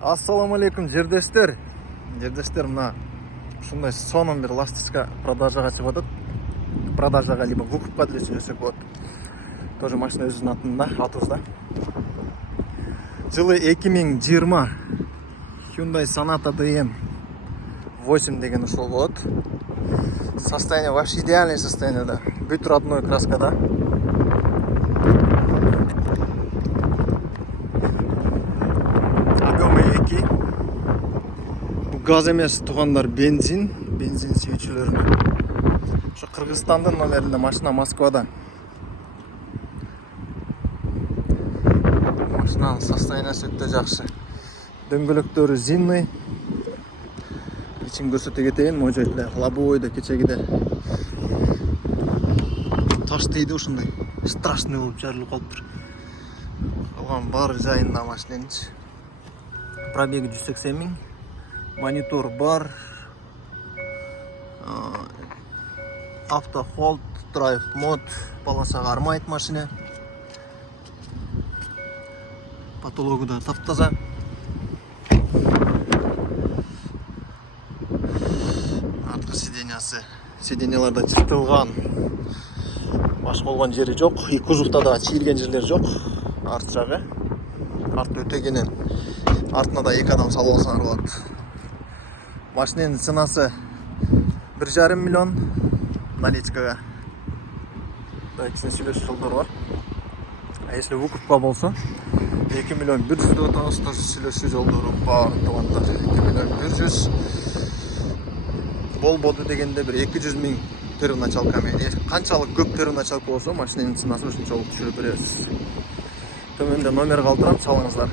Ассаламу алейкум, жердештер. Жердештер, мына ушундай сонун бир ласточка продажага чыгып атат. Продажага либо выкупка деп сөйлөсөк болот. Тоже машина өзүнүн атында, атыбызда. Жылы 2020 Hyundai Sonata DM 8 деген ушул болот. Состояние вообще идеальное состояние, да. Бүт родной краскада. Газ эмес, тугандар, бензин сүйүүчүлөрүнө. Ошо Кыргызстандын номеринде машина Москвада. Машинанын состояниясы өтө жакшы. Дөңгөлөктөрү зимный. Ичин көрсөтө кетейин, могу жерде лобовойдо кечегиде таш тийди, ушундай страшный болуп жарылып калыптыр. Калган баары жайында машиненчи. Пробеги 180 миң. Монитор бар, автохолд, драйв мод, полоса кармайт машина. Патологу да таптаза. Арткы сиденьяларда чыртылган, башка болгон жери жок. Кузовда да чийилген жерлер жок. Арт жагы, арт өтө кенен. Артына да 2 адам салып алсаңар болот. Машиненин ценасы 1,5 миллион наличкага. Сөйлөшүү жолдору бар. А если выкупка болсо 2 миллион 100 деп атабыз. Тоже сөйлөшүү жолдору бар туугандар. 2 миллион 100. Болбоду дегенде бир 200 миң первоначалка менен. Канчалык көп первоначалка болсо машиненин ценасын ушунчалык түшүрүп беребиз. Төмөндө номер калтырам, салыңыздар.